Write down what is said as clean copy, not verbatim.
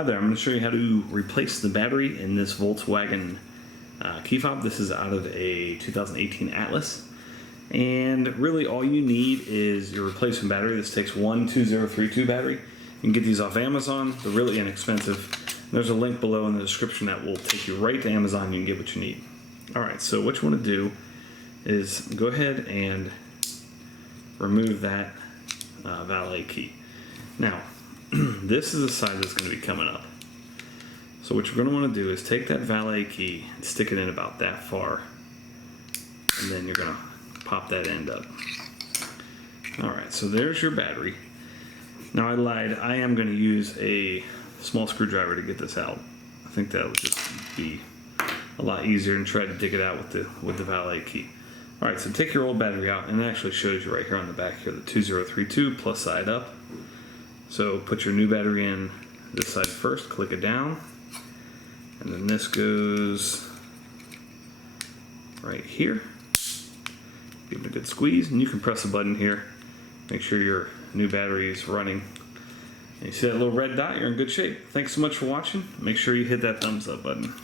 Hi there, I'm going to show you how to replace the battery in this Volkswagen key fob. This is out of a 2018 Atlas. And really all you need is your replacement battery. This takes one 2032 battery. You can get these off Amazon. They're really inexpensive. There's a link below in the description that will take you right to Amazon and you can get what you need. Alright, so what you want to do is go ahead and remove that valet key. Now, this is the side that's going to be coming up. So what you're going to want to do is take that valet key and stick it in about that far. And then you're going to pop that end up. Alright, so there's your battery. Now I lied, I am going to use a small screwdriver to get this out. I think that would just be a lot easier than try to dig it out with the valet key. Alright, so take your old battery out, and it actually shows you right here on the back here, the 2032 plus side up. So put your new battery in this side first, click it down, and then this goes right here. Give it a good squeeze, and you can press a button here. Make sure your new battery is running. And you see that little red dot, you're in good shape. Thanks so much for watching. Make sure you hit that thumbs up button.